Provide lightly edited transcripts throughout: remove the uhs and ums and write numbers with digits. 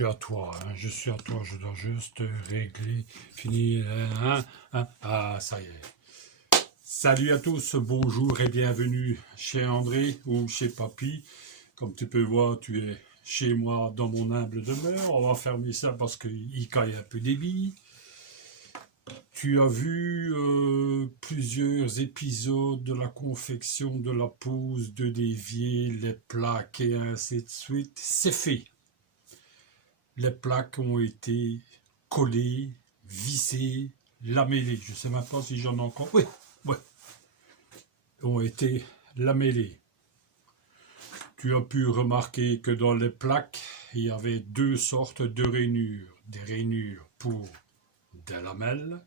suis à toi, hein, je suis à toi, je dois juste régler, finir, ah, ça y est. Salut à tous, bonjour et bienvenue chez André ou chez Papy. Comme tu peux voir, tu es chez moi dans mon humble demeure. On va fermer ça parce qu'il caille un peu des billes. Tu as vu plusieurs épisodes de la confection, de la pose, de l'évier, les plaques et ainsi de suite. C'est fait. Les plaques ont été collées, vissées, lamellées. Je ne sais même pas si j'en ai encore. Oui, ouais. Ont été lamellées. Tu as pu remarquer que dans les plaques, il y avait deux sortes de rainures. Des rainures pour des lamelles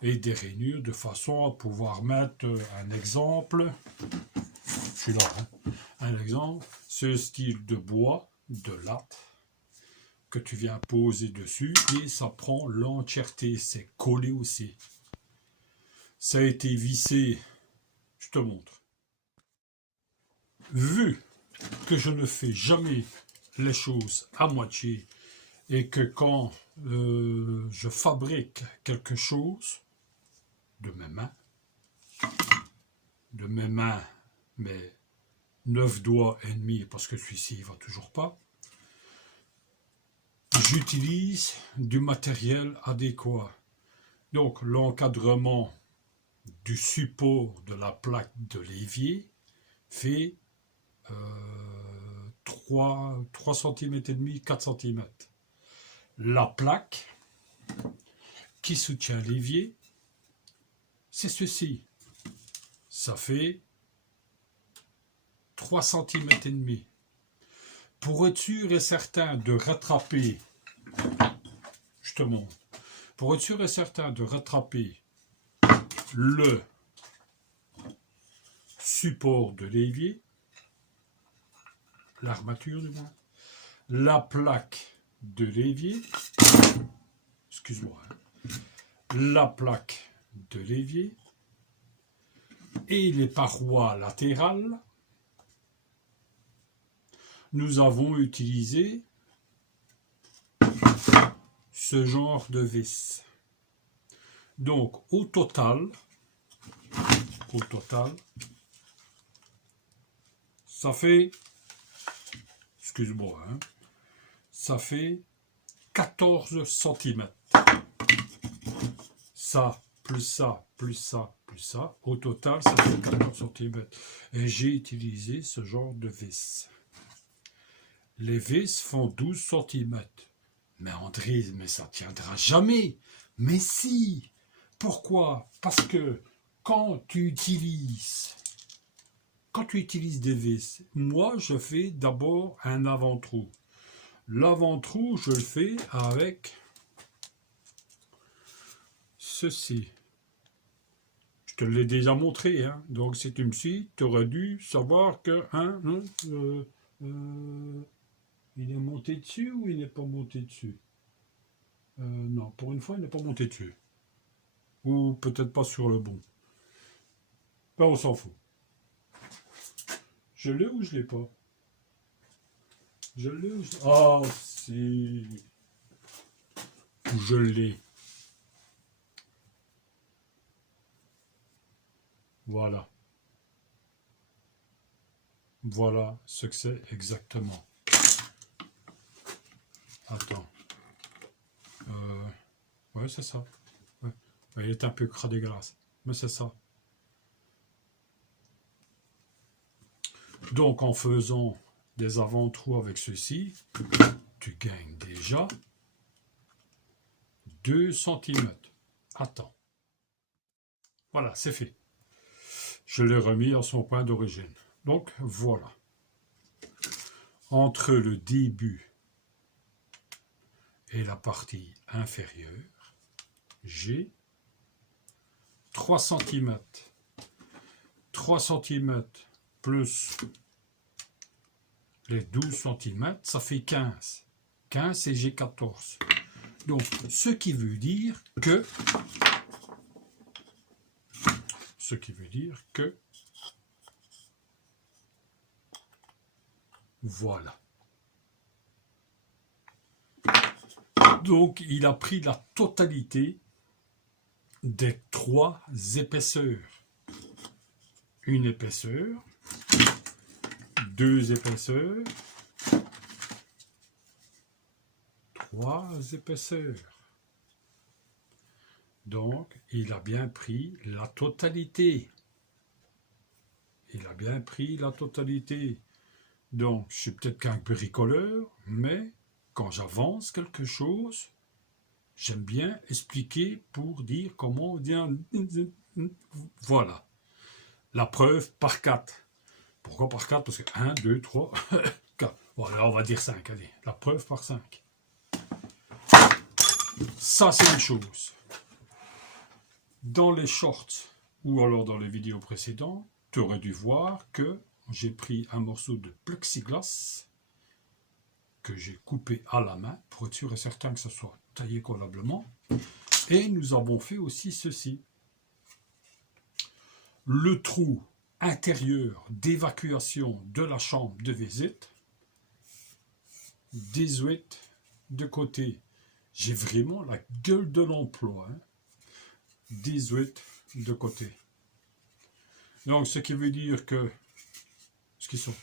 et des rainures de façon à pouvoir mettre un exemple. Je suis là, hein, un exemple. Ce style de bois, de latte, que tu viens poser dessus et ça prend l'entièreté, c'est collé aussi. Ça a été vissé, je te montre. Vu que je ne fais jamais les choses à moitié et que quand je fabrique quelque chose de mes mains, mais 9 doigts et demi parce que celui-ci il va toujours pas, j'utilise du matériel adéquat. Donc l'encadrement du support de la plaque de l'évier fait 3 cm et demi, 4 cm. La plaque qui soutient l'évier, c'est ceci. Ça fait 3 cm et demi. Pour être sûr et certain de rattraper, je te montre, pour être sûr et certain de rattraper le support de l'évier, l'armature du moins, la plaque de l'évier, excuse-moi, la plaque de l'évier et les parois latérales, nous avons utilisé ce genre de vis. Donc au total, ça fait, excuse-moi, hein, ça fait 14 cm. Ça, plus ça, plus ça, plus ça. Au total, ça fait 14 cm. Et j'ai utilisé ce genre de vis. Les vis font 12 cm. Mais André, mais ça tiendra jamais. Mais si. Pourquoi? Parce que quand tu utilises des vis, moi je fais d'abord un avant-trou. L'avant-trou, je le fais avec ceci. Je te l'ai déjà montré, hein. Donc si tu me suis, tu aurais dû savoir que il est monté dessus ou il n'est pas monté dessus. Non, pour une fois, il n'est pas monté dessus. Ou peut-être pas sur le bon. Ben, on s'en fout. Je l'ai ou je l'ai pas? Je l'ai ou je... Ah, si. Je l'ai. Voilà. Voilà ce que c'est exactement. Attends. Ouais, c'est ça. Ouais. Il est un peu gras dégueulasse. Mais c'est ça. Donc, en faisant des avant-trous avec ceci, tu gagnes déjà 2 cm. Attends. Voilà, c'est fait. Je l'ai remis à son point d'origine. Donc, voilà. Entre le début et la partie inférieure, j'ai 3 cm. 3 cm plus les 12 cm, ça fait 15. 15 et j'ai 14. Donc, ce qui veut dire que voilà. Donc, il a pris la totalité des 3 épaisseurs. Une épaisseur, 2 épaisseurs, 3 épaisseurs. Donc, il a bien pris la totalité. Il a bien pris la totalité. Donc, je suis peut-être qu'un bricoleur, mais quand j'avance quelque chose, j'aime bien expliquer pour dire comment on dit. Voilà. La preuve par 4. Pourquoi par 4? Parce que 1, 2, 3, 4. Voilà, on va dire 5. Allez, la preuve par 5. Ça, c'est une chose. Dans les shorts, ou alors dans les vidéos précédentes, tu aurais dû voir que j'ai pris un morceau de plexiglas que j'ai coupé à la main pour être sûr et certain que ça soit taillé convenablement. Et nous avons fait aussi ceci. Le trou intérieur d'évacuation de la chambre de visite, 18 de côté. J'ai vraiment la gueule de l'emploi. 18 de côté. Donc, ce qui veut dire que ce qui sont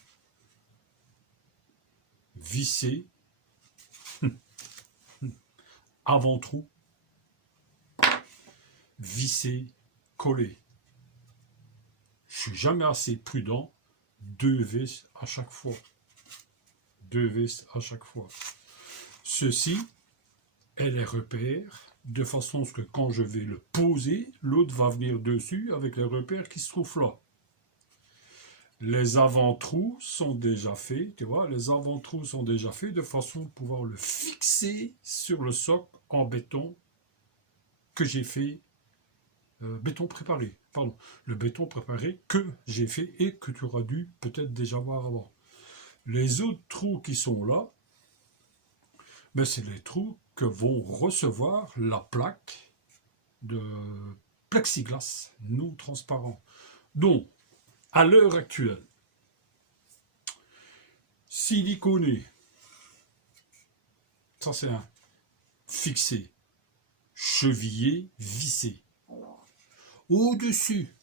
vissés, avant-trou, vissés, collés. Je suis jamais assez prudent, 2 vis à chaque fois. 2 vis à chaque fois. Ceci est les repères, de façon à ce que quand je vais le poser, l'autre va venir dessus avec les repères qui se trouvent là. Les avant-trous sont déjà faits, tu vois, les avant-trous sont déjà faits de façon à pouvoir le fixer sur le socle en béton que j'ai fait, béton préparé, pardon, le béton préparé que j'ai fait et que tu auras dû peut-être déjà voir avant. Les autres trous qui sont là, ben c'est les trous que vont recevoir la plaque de plexiglas non transparent. Donc, à l'heure actuelle, siliconé, ça c'est un fixé, chevillé, vissé. Au-dessus,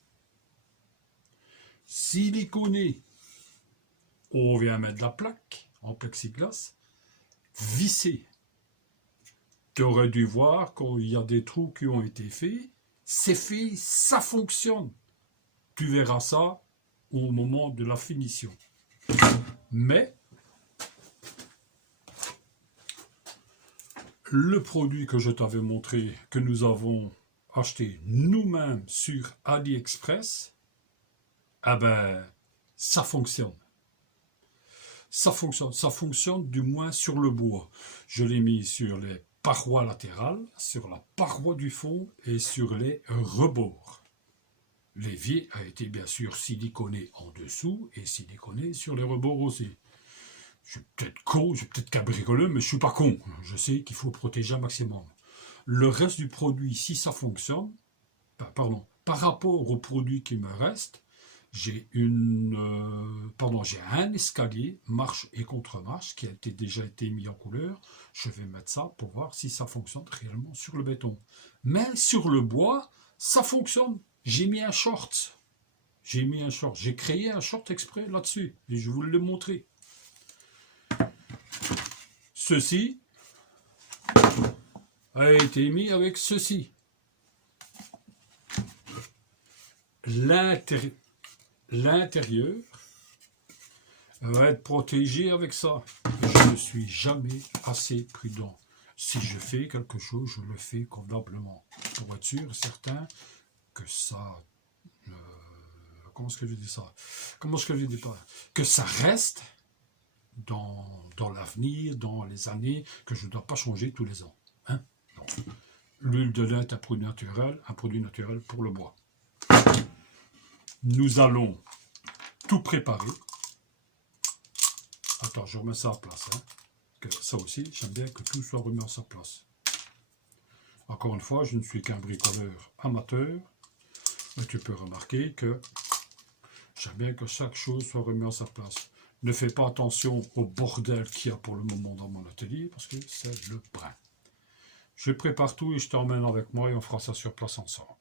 siliconé, on vient mettre la plaque en plexiglas, vissé. Tu aurais dû voir qu'il y a des trous qui ont été faits, c'est fait, ça fonctionne. Tu verras ça au moment de la finition. Mais le produit que je t'avais montré, que nous avons acheté nous-mêmes sur AliExpress, ah ben, ça fonctionne. Ça fonctionne du moins sur le bois. Je l'ai mis sur les parois latérales, sur la paroi du fond et sur les rebords. L'évier a été bien sûr siliconé en dessous et siliconé sur les rebords aussi. Je suis peut-être con, je suis peut-être qu'un bricoleur, mais je suis pas con. Je sais qu'il faut protéger un maximum. Le reste du produit, si ça fonctionne, par rapport au produit qui me reste, j'ai un escalier, marche et contre-marche, qui a déjà été mis en couleur. Je vais mettre ça pour voir si ça fonctionne réellement sur le béton. Mais sur le bois, ça fonctionne. J'ai mis un short. J'ai créé un short exprès là-dessus. Et je vous l'ai montré. Ceci a été mis avec ceci. L'intérieur va être protégé avec ça. Je ne suis jamais assez prudent. Si je fais quelque chose, je le fais convenablement. Pour être sûr, certain que ça... comment est-ce que je dis ça? Que ça reste dans l'avenir, dans les années, que je ne dois pas changer tous les ans. Hein? L'huile de lin est un produit naturel pour le bois. Nous allons tout préparer. Attends, je remets ça en place. Que ça aussi, j'aime bien que tout soit remis en sa place. Encore une fois, je ne suis qu'un bricoleur amateur. Mais tu peux remarquer que j'aime bien que chaque chose soit remise en sa place. Ne fais pas attention au bordel qu'il y a pour le moment dans mon atelier, parce que c'est le brin. Je prépare tout et je t'emmène avec moi et on fera ça sur place ensemble.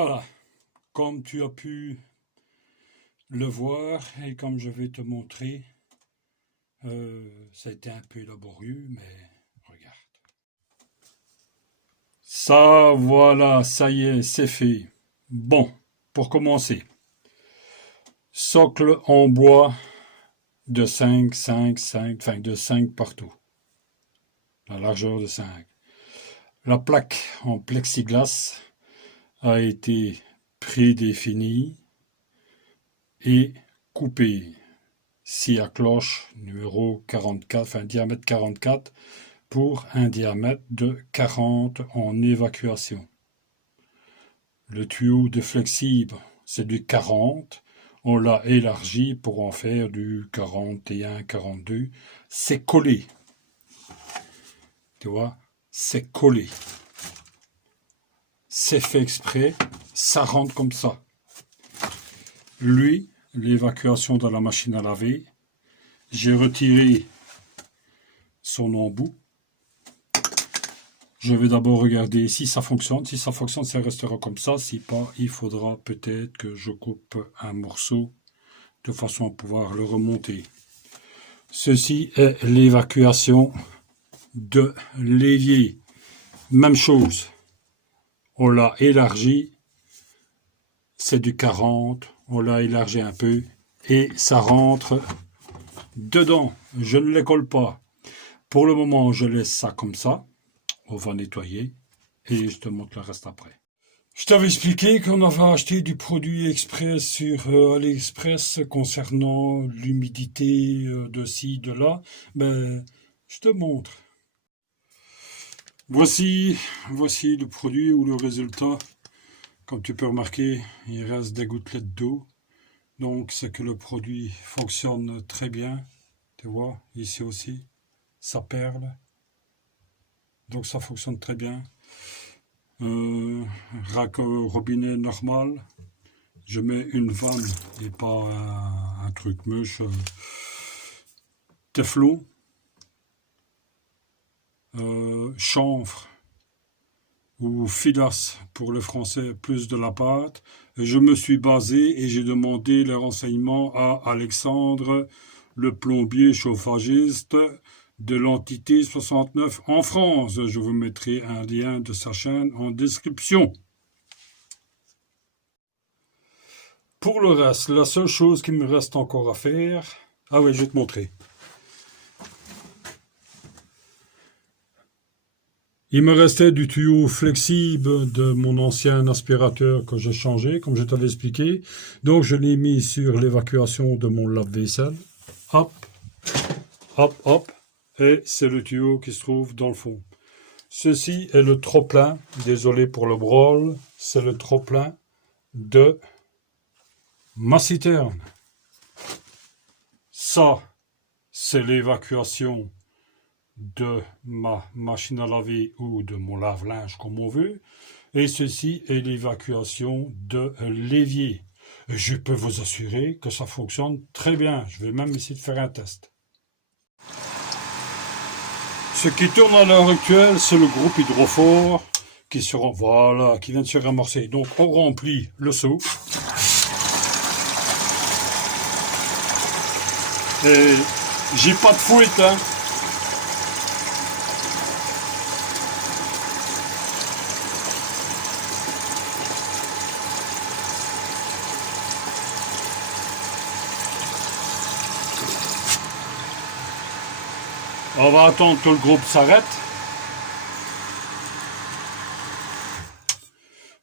Voilà, comme tu as pu le voir et comme je vais te montrer, ça a été un peu laborieux, mais regarde. Ça, voilà, ça y est, c'est fait. Bon, pour commencer, socle en bois de 5, 5, 5, enfin de 5 partout, la largeur de 5. La plaque en plexiglas a été prédéfinie et coupée. Scie à cloche numéro 44, enfin diamètre 44 pour un diamètre de 40 en évacuation. Le tuyau de flexible, c'est du 40. On l'a élargi pour en faire du 41, 42. C'est collé. Tu vois, c'est collé. C'est fait exprès. Ça rentre comme ça. Lui, l'évacuation de la machine à laver, j'ai retiré son embout. Je vais d'abord regarder si ça fonctionne. Si ça fonctionne, ça restera comme ça. Si pas, il faudra peut-être que je coupe un morceau de façon à pouvoir le remonter. Ceci est l'évacuation de l'évier. Même chose. On l'a élargi. C'est du 40. On l'a élargi un peu. Et ça rentre dedans. Je ne les colle pas. Pour le moment, je laisse ça comme ça. On va nettoyer et je te montre le reste après. Je t'avais expliqué qu'on avait acheté du produit express sur AliExpress concernant l'humidité de ci, de là. Ben, je te montre. Voici le produit ou le résultat. Comme tu peux remarquer, il reste des gouttelettes d'eau. Donc, c'est que le produit fonctionne très bien. Tu vois, ici aussi, ça perle. Donc ça fonctionne très bien. Rack robinet normal. Je mets une vanne et pas un truc moche. Teflon. Chanvre ou filasse pour le français, plus de la pâte. Je me suis basé et j'ai demandé les renseignements à Alexandre, le plombier chauffagiste de l'entité 69 en France. Je vous mettrai un lien de sa chaîne en description. Pour le reste, la seule chose qui me reste encore à faire... Ah oui, je vais te montrer. Il me restait du tuyau flexible de mon ancien aspirateur que j'ai changé, comme je t'avais expliqué. Donc je l'ai mis sur l'évacuation de mon lave-vaisselle. Hop, hop, hop. Et c'est le tuyau qui se trouve dans le fond. Ceci est le trop-plein, désolé pour le brol, c'est le trop-plein de ma citerne. Ça, c'est l'évacuation de ma machine à laver ou de mon lave-linge comme on veut. Et ceci est l'évacuation de l'évier. Je peux vous assurer que ça fonctionne très bien. Je vais même essayer de faire un test. Ce qui tourne à l'heure actuelle, c'est le groupe Hydrofor qui vient de se ramorcer. Donc on remplit le seau. Et j'ai pas de fouette, hein. On va attendre que le groupe s'arrête.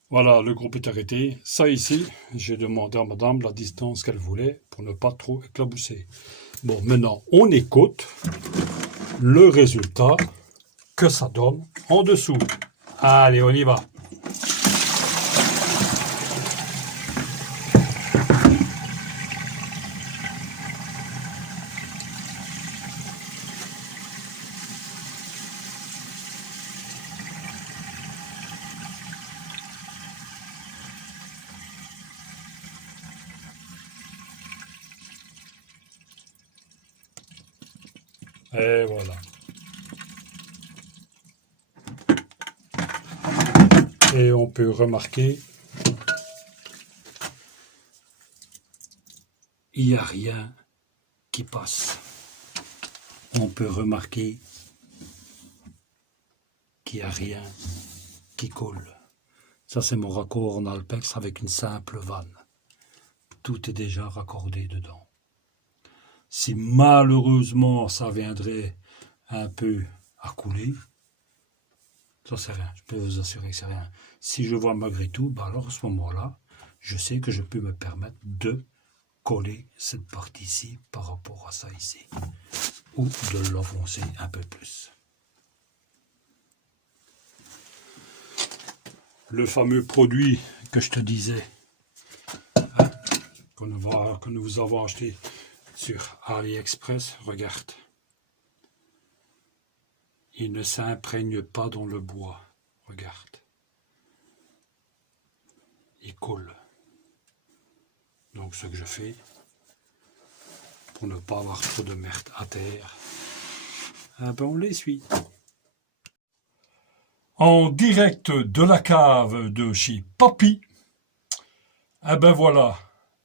Voilà, le groupe est arrêté. Ça ici, j'ai demandé à madame la distance qu'elle voulait pour ne pas trop éclabousser. Bon, maintenant, on écoute le résultat que ça donne en dessous. Allez, on y va. Et voilà. Et on peut remarquer il n'y a rien qui passe. On peut remarquer qu'il n'y a rien qui coule. Ça, c'est mon raccord en Alpex avec une simple vanne. Tout est déjà raccordé dedans. Si malheureusement ça viendrait un peu à couler, ça c'est rien, je peux vous assurer que c'est rien. Si je vois malgré tout, bah alors à ce moment-là, je sais que je peux me permettre de coller cette partie-ci par rapport à ça ici, ou de l'enfoncer un peu plus. Le fameux produit que je te disais, hein, que nous avons acheté sur AliExpress, regarde. Il ne s'imprègne pas dans le bois, regarde. Il colle. Donc ce que je fais, pour ne pas avoir trop de merde à terre, eh ben on l'essuie. En direct de la cave de chez Papy, eh ben voilà,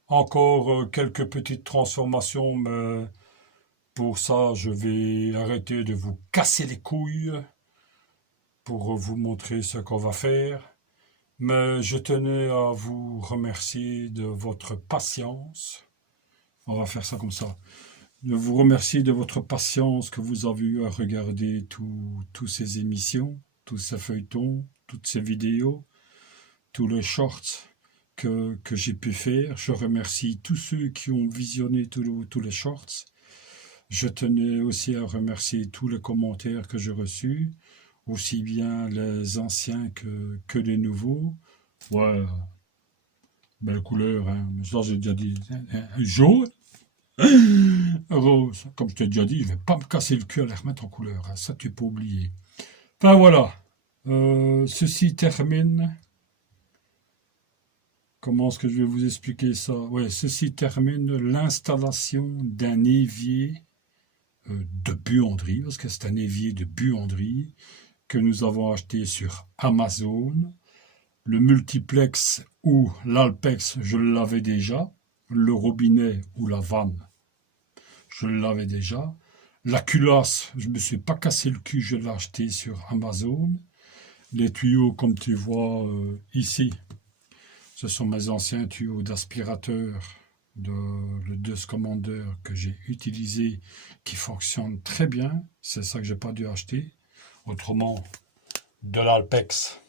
encore quelques petites transformations, mais pour ça je vais arrêter de vous casser les couilles pour vous montrer ce qu'on va faire. Mais je tenais à vous remercier de votre patience. On va faire ça comme ça. Je vous remercie de votre patience que vous avez eu à regarder toutes ces émissions, tous ces feuilletons, toutes ces vidéos, tous les shorts que j'ai pu faire. Je remercie tous ceux qui ont visionné tous les shorts. Je tenais aussi à remercier tous les commentaires que j'ai reçus, aussi bien les anciens que les nouveaux. Ouais, belle couleur, hein. Mais ça j'ai déjà dit. Jaune, rose. Comme je t'ai déjà dit, je vais pas me casser le cul à les remettre en couleur, hein. Ça tu peux oublier. Enfin voilà, ceci termine. Comment est-ce que je vais vous expliquer ça? Ouais, ceci termine l'installation d'un évier de buanderie, parce que c'est un évier de buanderie que nous avons acheté sur Amazon. Le multiplex ou l'Alpex, je l'avais déjà. Le robinet ou la vanne, je l'avais déjà. La culasse, je ne me suis pas cassé le cul, je l'ai acheté sur Amazon. Les tuyaux, comme tu vois ici, ce sont mes anciens tuyaux d'aspirateur le DOS Commander que j'ai utilisé, qui fonctionne très bien. C'est ça que j'ai pas dû acheter. Autrement, de l'Alpex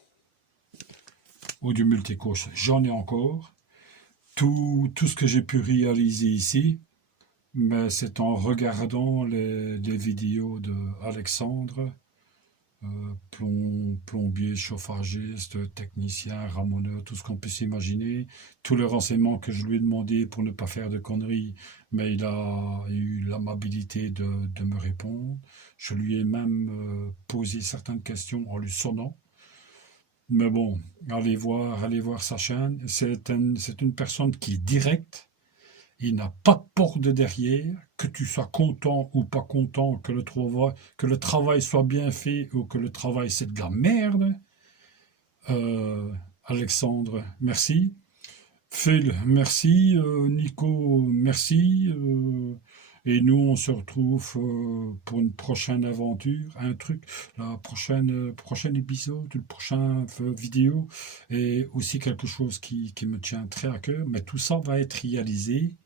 ou du multicouche, j'en ai encore. Tout ce que j'ai pu réaliser ici, mais c'est en regardant les vidéos d'Alexandre, plombier, chauffagiste, technicien, ramoneur, tout ce qu'on peut s'imaginer, tous les renseignements que je lui ai demandé pour ne pas faire de conneries, mais il a eu l'amabilité de me répondre. Je lui ai même posé certaines questions en lui sonnant. Mais bon, allez voir sa chaîne. C'est une personne qui est directe. Il n'a pas de porte de derrière. Que tu sois content ou pas content que le travail soit bien fait ou que le travail c'est de la merde. Alexandre, merci. Phil, merci. Nico, merci. Et nous, on se retrouve pour une prochaine aventure, la prochaine épisode, le prochain vidéo, et aussi quelque chose qui me tient très à cœur. Mais tout ça va être réalisé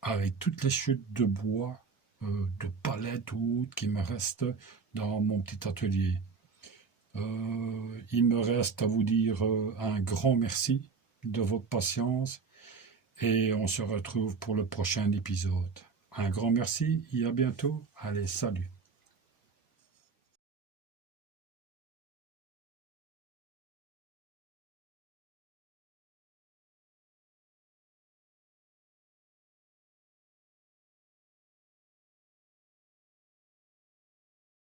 avec toutes les chutes de bois, de palettes ou autres qui me restent dans mon petit atelier. Il me reste à vous dire un grand merci de votre patience et on se retrouve pour le prochain épisode. Un grand merci et à bientôt. Allez, salut.